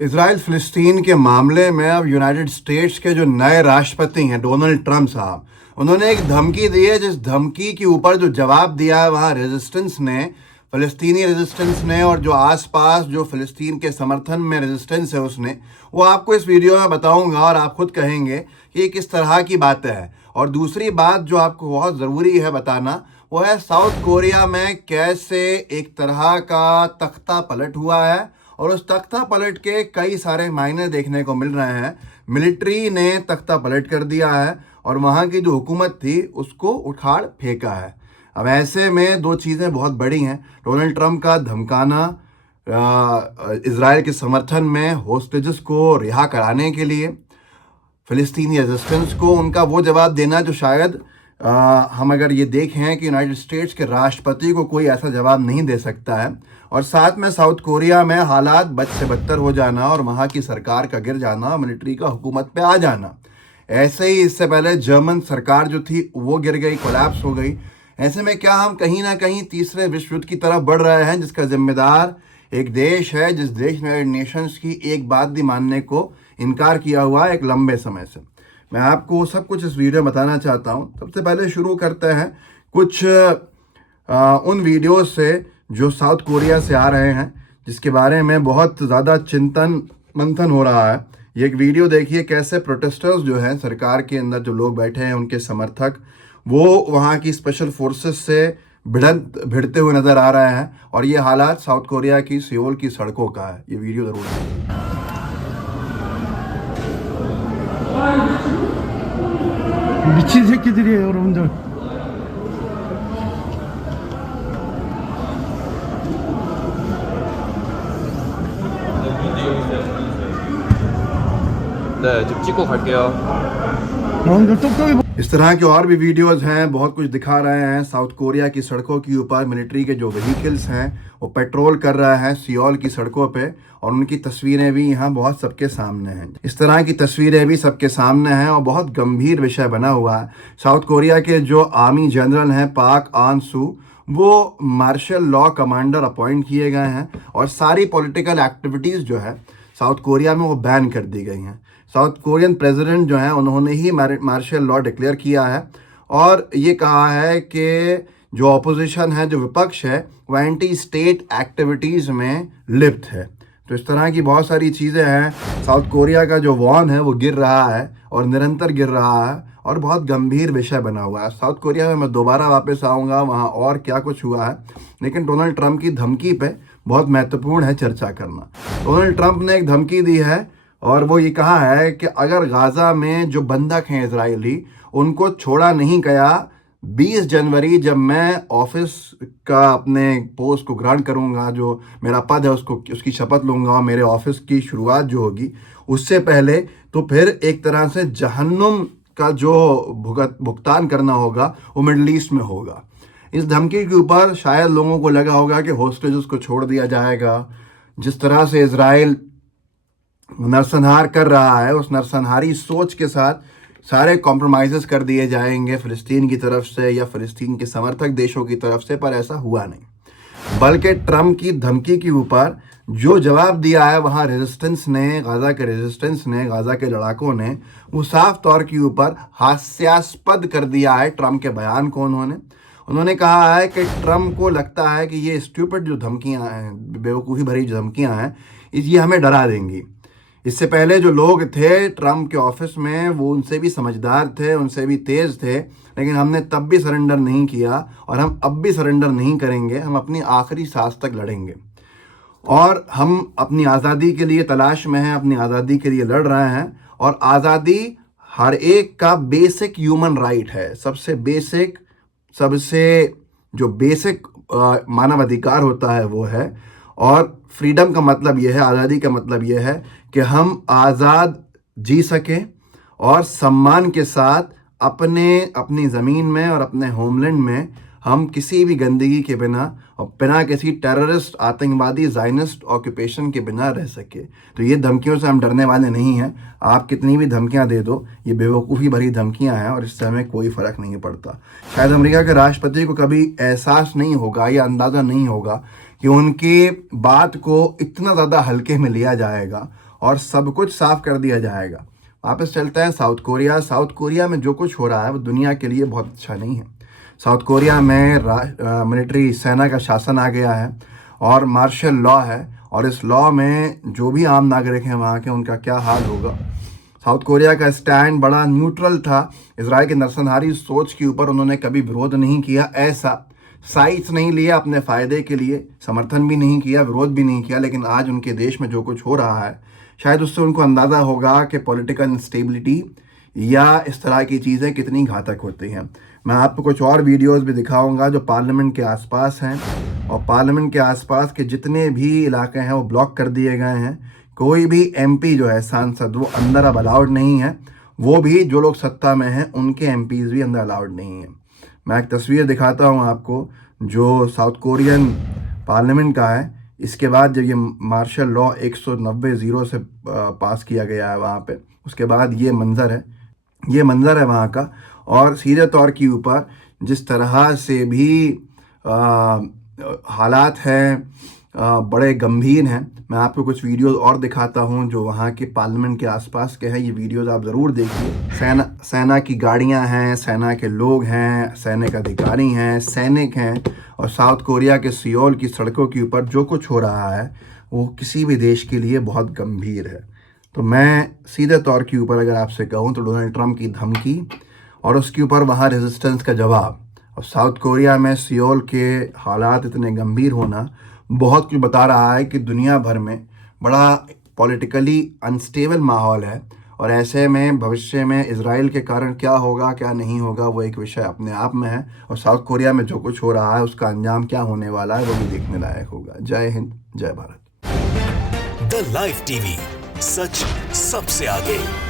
Israel फ़िलिस्तीन के मामले में अब यूनाइटेड स्टेट्स के जो नए राष्ट्रपति हैं डोनाल्ड ट्रंप साहब, उन्होंने एक धमकी दी है। जिस धमकी के ऊपर जो जवाब दिया है वहाँ रेजिस्टेंस ने, फ़िलिस्तीनी रेजिस्टेंस ने, और जो आसपास जो फ़िलिस्तीन के समर्थन में रेजिस्टेंस है उसने, वो आपको इस वीडियो में बताऊंगा और आप खुद कहेंगे कि ये किस तरह की बातें हैं। और दूसरी बात जो आपको बहुत ज़रूरी है बताना, वो है साउथ कोरिया में कैसे एक तरह का तख्ता पलट हुआ है, और उस तख्ता पलट के कई सारे मायने देखने को मिल रहे हैं। मिलिट्री ने तख्ता पलट कर दिया है और वहाँ की जो हुकूमत थी उसको उखाड़ फेंका है। अब ऐसे में दो चीज़ें बहुत बड़ी हैं। डोनाल्ड ट्रंप का धमकाना इजराइल के समर्थन में होस्टेजेस को रिहा कराने के लिए, फ़िलिस्तीनी रेजिस्टेंस को उनका वो जवाब देना जो शायद हम अगर ये देखें कि यूनाइटेड स्टेट्स के राष्ट्रपति को कोई ऐसा जवाब नहीं दे सकता है, और साथ में साउथ कोरिया में हालात बद से बदतर हो जाना और वहाँ की सरकार का गिर जाना, मिलिट्री का हुकूमत पे आ जाना। ऐसे ही इससे पहले जर्मन सरकार जो थी वो गिर गई, कोलैप्स हो गई। ऐसे में क्या हम कहीं ना कहीं तीसरे विश्व युद्ध की तरफ बढ़ रहे हैं, जिसका जिम्मेदार एक देश है जिस देश ने यूनाइटेड नेशंस की एक बात भी मानने को इनकार किया हुआ है एक लंबे समय से। मैं आपको सब कुछ इस वीडियो में बताना चाहता हूँ। सबसे पहले शुरू करते हैं कुछ उन वीडियोस से जो साउथ कोरिया से आ रहे हैं, जिसके बारे में बहुत ज़्यादा चिंतन मंथन हो रहा है। ये एक वीडियो देखिए कैसे प्रोटेस्टर्स जो हैं, सरकार के अंदर जो लोग बैठे हैं उनके समर्थक, वो वहाँ की स्पेशल फोर्सेस से भिड़ते हुए नज़र आ रहे हैं। और ये हालात साउथ कोरिया की सियोल की सड़कों का है। ये वीडियो ज़रूर देखिए। 미친 새끼들이에요, 여러분들. 네, 지금 찍고 갈게요. 여러분들 똑똑히 इस तरह के और भी वीडियोस हैं, बहुत कुछ दिखा रहे हैं। साउथ कोरिया की सड़कों के ऊपर मिलिट्री के जो व्हीकल्स हैं वो पेट्रोल कर रहे हैं सियोल की सड़कों पे, और उनकी तस्वीरें भी यहाँ बहुत सबके सामने हैं। इस तरह की तस्वीरें भी सबके सामने हैं और बहुत गंभीर विषय बना हुआ है। साउथ कोरिया के जो आर्मी जनरल हैं पाक आन सू, वो मार्शल लॉ कमांडर अपॉइंट किए गए हैं, और सारी पॉलिटिकल एक्टिविटीज़ जो है साउथ कोरिया में वो बैन कर दी गई हैं। साउथ कोरियन प्रेसिडेंट जो हैं उन्होंने ही मार्शल लॉ डिक्लेयर किया है, और ये कहा है कि जो ऑपोजिशन है, जो विपक्ष है, वो एंटी स्टेट एक्टिविटीज़ में लिप्त है। तो इस तरह की बहुत सारी चीज़ें हैं। साउथ कोरिया का जो वॉन है वो गिर रहा है और निरंतर गिर रहा है, और बहुत गंभीर विषय बना हुआ है। साउथ कोरिया में मैं दोबारा वापस आऊँगा, वहाँ और क्या कुछ हुआ है, लेकिन डोनाल्ड ट्रंप की धमकी पे बहुत महत्वपूर्ण है चर्चा करना। डोनाल्ड ट्रंप ने एक धमकी दी है और वो ये कहा है कि अगर गाज़ा में जो बंधक हैं इजरायली, उनको छोड़ा नहीं गया, 20 जनवरी जब मैं ऑफिस का अपने पोस्ट को ग्रहण करूंगा, जो मेरा पद है उसकी शपथ लूंगा और मेरे ऑफिस की शुरुआत जो होगी उससे पहले, तो फिर एक तरह से जहन्नुम का जो भुगतान करना होगा वो मिडल ईस्ट में होगा। इस धमकी के ऊपर शायद लोगों को लगा होगा कि होस्टेजेस को छोड़ दिया जाएगा। जिस तरह से इजराइल नरसंहार कर रहा है, उस नरसंहारी सोच के साथ सारे कॉम्प्रोमाइज़ कर दिए जाएंगे फ़िलिस्तीन की तरफ से या फ़िलिस्तीन के समर्थक देशों की तरफ से, पर ऐसा हुआ नहीं। बल्कि ट्रंप की धमकी के ऊपर जो जवाब दिया है वहाँ रेजिस्टेंस ने, गाज़ा के रेजिस्टेंस ने, गाज़ा के लड़ाकों ने, वो साफ तौर के ऊपर हास्यास्पद कर दिया है ट्रंप के बयान को। उन्होंने कहा है कि ट्रंप को लगता है कि ये स्टूपिड जो धमकियाँ हैं, बेवकूफ़ी भरी जो धमकियाँ हैं, ये हमें डरा देंगी। इससे पहले जो लोग थे ट्रंप के ऑफिस में, वो उनसे भी समझदार थे, उनसे भी तेज़ थे, लेकिन हमने तब भी सरेंडर नहीं किया और हम अब भी सरेंडर नहीं करेंगे। हम अपनी आखिरी सांस तक लड़ेंगे, और हम अपनी आज़ादी के लिए तलाश में हैं, अपनी आज़ादी के लिए लड़ रहे हैं। और आज़ादी हर एक का बेसिक ह्यूमन राइट है, सबसे जो बेसिक मानव अधिकार होता है वो है। और फ्रीडम का मतलब ये है, आज़ादी का मतलब ये है कि हम आज़ाद जी सकें और सम्मान के साथ अपनी ज़मीन में और अपने होमलैंड में हम किसी भी गंदगी के बिना और बिना किसी टेररिस्ट, आतंकवादी, ज़ायनिस्ट ऑक्यूपेशन के बिना रह सके। तो ये धमकियों से हम डरने वाले नहीं हैं। आप कितनी भी धमकियां दे दो, ये बेवकूफ़ी भरी धमकियां हैं और इससे हमें कोई फ़र्क नहीं पड़ता। शायद अमेरिका के राष्ट्रपति को कभी एहसास नहीं होगा या अंदाज़ा नहीं होगा कि उनकी बात को इतना ज़्यादा हल्के में लिया जाएगा और सब कुछ साफ कर दिया जाएगा। वापस चलते हैं साउथ कोरिया। साउथ कोरिया में जो कुछ हो रहा है वो दुनिया के लिए बहुत अच्छा नहीं है। साउथ कोरिया में मिलिट्री सेना का शासन आ गया है और मार्शल लॉ है, और इस लॉ में जो भी आम नागरिक हैं वहाँ के, उनका क्या हाल होगा। साउथ कोरिया का स्टैंड बड़ा न्यूट्रल था। इजराइल की नरसंहारी सोच के ऊपर उन्होंने कभी विरोध नहीं किया, ऐसा साइड्स नहीं लिया अपने फ़ायदे के लिए, समर्थन भी नहीं किया, विरोध भी नहीं किया। लेकिन आज उनके देश में जो कुछ हो रहा है, शायद उससे उनको अंदाज़ा होगा कि पॉलिटिकल इंस्टेबिलिटी या इस तरह की चीज़ें कितनी घातक होती हैं। मैं आपको कुछ और वीडियोस भी दिखाऊंगा जो पार्लियामेंट के आसपास हैं, और पार्लियामेंट के आसपास के जितने भी इलाके हैं वो ब्लॉक कर दिए गए हैं। कोई भी एमपी जो है, सांसद, वो अंदर अब अलाउड नहीं है। वो भी जो लोग सत्ता में हैं उनके एमपीज़ भी अंदर अलाउड नहीं है। मैं एक तस्वीर दिखाता हूँ आपको जो साउथ कोरियन पार्लियामेंट का है। इसके बाद जब ये मार्शल लॉ 190 से पास किया गया है वहाँ पे, उसके बाद ये मंज़र है वहाँ का। और सीधे तौर के ऊपर जिस तरह से भी हालात हैं बड़े गंभीर हैं। मैं आपको कुछ वीडियोस और दिखाता हूं जो वहाँ के पार्लियामेंट के आसपास के हैं। ये वीडियोस आप ज़रूर देखिए। सेना की गाड़ियां हैं, सेना के लोग हैं, सैनिक अधिकारी हैं, सैनिक हैं, और साउथ कोरिया के सियोल की सड़कों के ऊपर जो कुछ हो रहा है वो किसी भी देश के लिए बहुत गंभीर है। तो मैं सीधे तौर के ऊपर अगर आपसे कहूँ तो डोनाल्ड ट्रंप की धमकी और उसके ऊपर वहाँ रेजिस्टेंस का जवाब, और साउथ कोरिया में सियोल के हालात इतने गंभीर होना बहुत कुछ बता रहा है कि दुनिया भर में बड़ा पॉलिटिकली अनस्टेबल माहौल है। और ऐसे में भविष्य में इजराइल के कारण क्या होगा क्या नहीं होगा वो एक विषय अपने आप में है, और साउथ कोरिया में जो कुछ हो रहा है उसका अंजाम क्या होने वाला है वो भी देखने लायक होगा। जय हिंद, जय भारत। द लाइव टीवी, सच सबसे आगे।